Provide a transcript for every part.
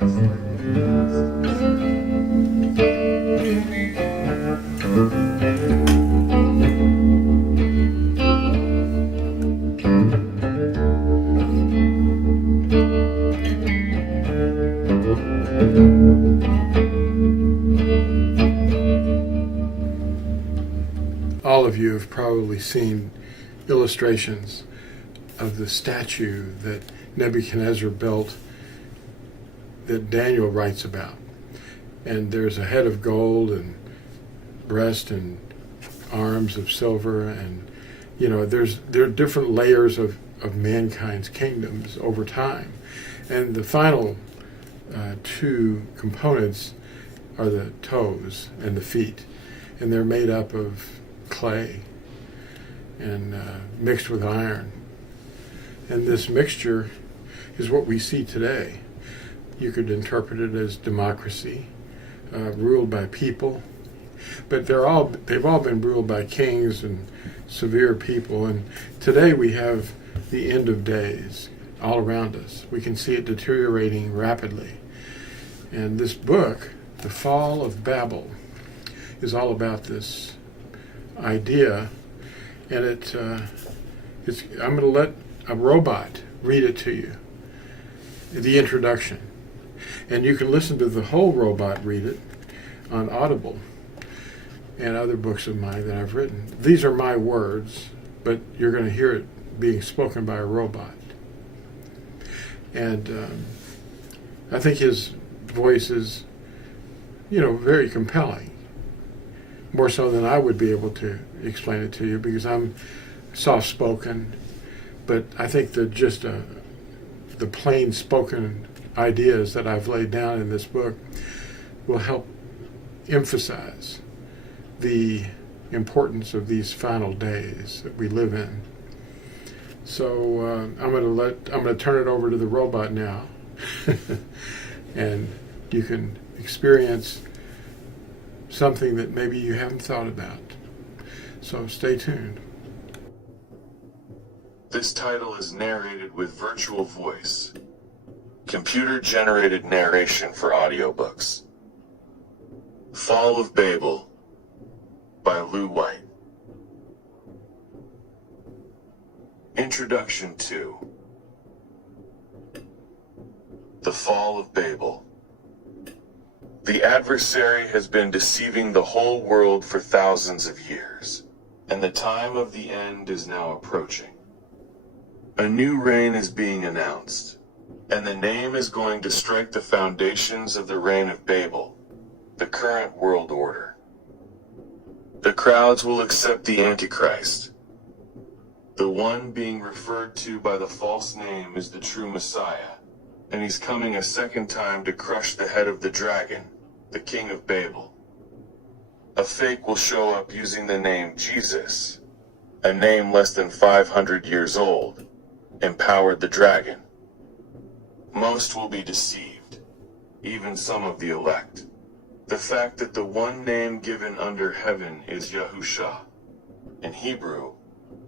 All of you have probably seen illustrations of the statue that Nebuchadnezzar built that Daniel writes about. And there's a head of gold and breast and arms of silver, and there are different layers of mankind's kingdoms over time. And the final two components are the toes and the feet, and they're made up of clay and mixed with iron. And this mixture is what we see today. You could interpret it as democracy, ruled by people, but they've all been ruled by kings and severe people. And today we have the end of days all around us. We can see it deteriorating rapidly. And this book, The Fall of Babel, is all about this idea, and I'm going to let a robot read it to you, the introduction, and you can listen to the whole robot read it on Audible and other books of mine that I've written. These are my words, but you're going to hear it being spoken by a robot. And I think his voice is, very compelling. More so than I would be able to explain it to you, because I'm soft-spoken. But I think that just the plain-spoken ideas that I've laid down in this book will help emphasize the importance of these final days that we live in. So I'm going to turn it over to the robot now, and you can experience something that maybe you haven't thought about. So stay tuned. This title is narrated with virtual voice, computer-generated narration for audiobooks. Fall of Babel by Lew White. Introduction to The Fall of Babel. The adversary has been deceiving the whole world for thousands of years, and the time of the end is now approaching. A new reign is being announced, and the name is going to strike the foundations of the reign of Babel, the current world order. The crowds will accept the Antichrist. The one being referred to by the false name is the true Messiah, and he's coming a second time to crush the head of the dragon, the king of Babel. A fake will show up using the name Jesus, a name less than 500 years old, empowered the dragon. Most will be deceived, even some of the elect. The fact that the one name given under heaven is Yahusha, in Hebrew,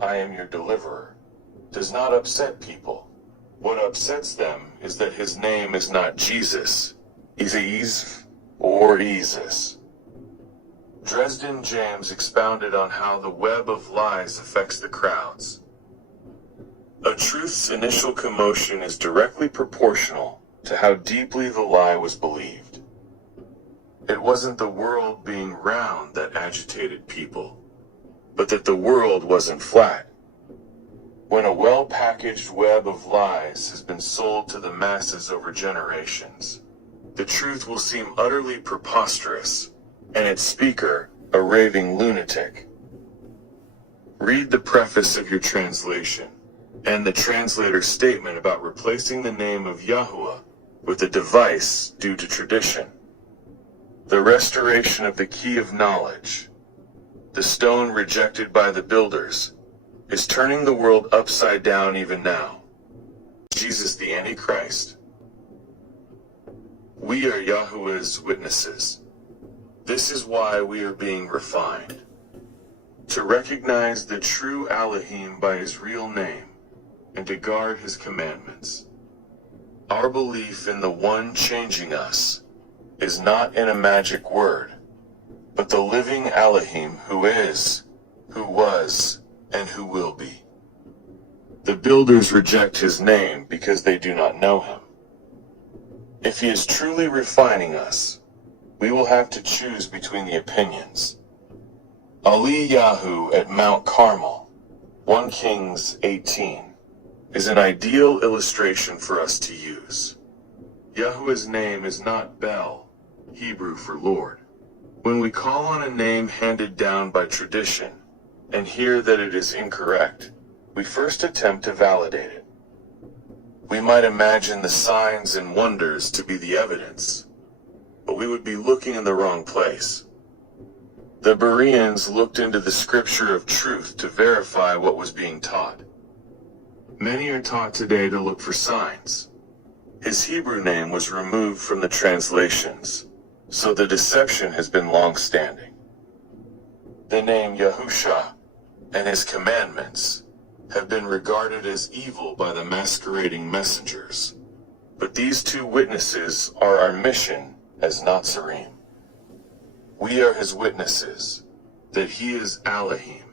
I am your deliverer, does not upset people. What upsets them is that his name is not Jesus, Isis, or Isis. Dresden James expounded on how the web of lies affects the crowds. A truth's initial commotion is directly proportional to how deeply the lie was believed. It wasn't the world being round that agitated people, but that the world wasn't flat. When a well-packaged web of lies has been sold to the masses over generations, the truth will seem utterly preposterous, and its speaker a raving lunatic. Read the preface of your translation, and the translator's statement about replacing the name of Yahuwah with a device due to tradition. The restoration of the key of knowledge, the stone rejected by the builders, is turning the world upside down even now. Jesus the Antichrist. We are Yahuwah's witnesses. This is why we are being refined. To recognize the true Elohim by his real name, and to guard his commandments. Our belief in the one changing us is not in a magic word, but the living Elohim who is, who was, and who will be. The builders reject his name because they do not know him. If he is truly refining us, we will have to choose between the opinions. Eliyahu at Mount Carmel, 1 Kings 18, is an ideal illustration for us to use. Yahuwah's name is not Bel, Hebrew for Lord. When we call on a name handed down by tradition and hear that it is incorrect, we first attempt to validate it. We might imagine the signs and wonders to be the evidence, but we would be looking in the wrong place. The Bereans looked into the scripture of truth to verify what was being taught. Many are taught today to look for signs. His Hebrew name was removed from the translations, so the deception has been long-standing. The name Yahusha and his commandments have been regarded as evil by the masquerading messengers. But these two witnesses are our mission as Nazarene. We are his witnesses, that he is Elohim,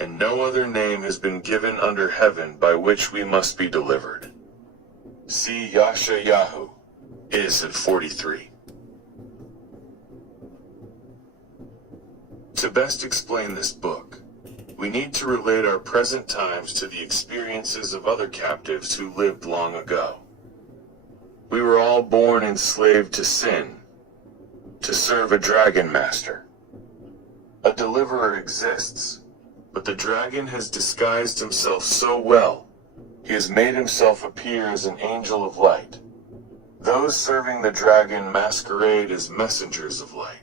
and no other name has been given under heaven by which we must be delivered. See Yashayahu is at 43. To best explain this book, we need to relate our present times to the experiences of other captives who lived long ago. We were all born enslaved to sin, to serve a dragon master. A deliverer exists, but the dragon has disguised himself so well, he has made himself appear as an angel of light. Those serving the dragon masquerade as messengers of light.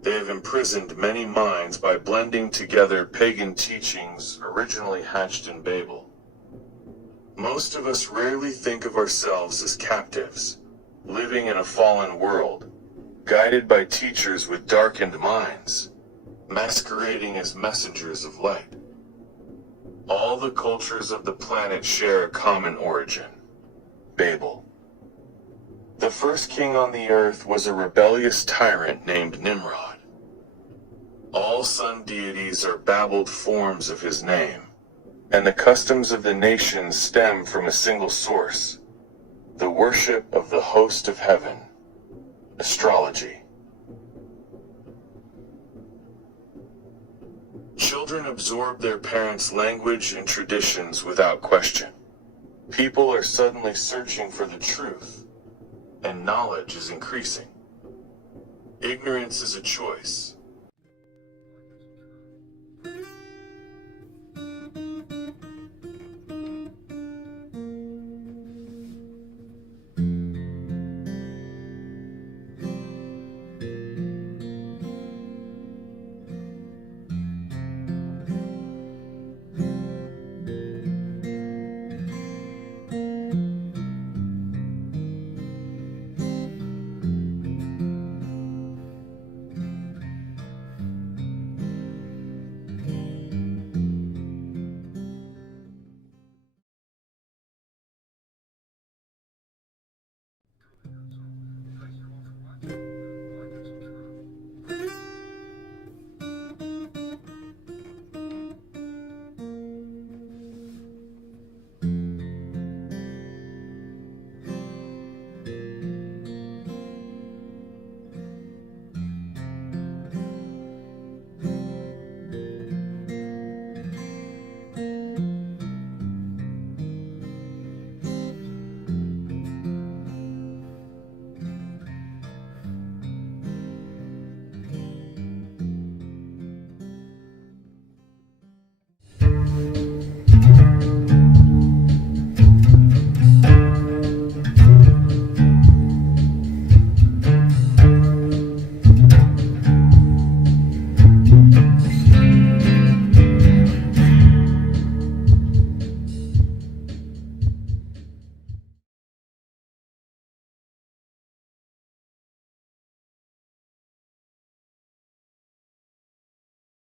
They have imprisoned many minds by blending together pagan teachings originally hatched in Babel. Most of us rarely think of ourselves as captives, living in a fallen world, guided by teachers with darkened minds, masquerading as messengers of light. All the cultures of the planet share a common origin: Babel. The first king on the earth was a rebellious tyrant named Nimrod. All sun deities are babbled forms of his name, and the customs of the nations stem from a single source: the worship of the host of heaven, astrology. Children absorb their parents' language and traditions without question. People are suddenly searching for the truth, and knowledge is increasing. Ignorance is a choice,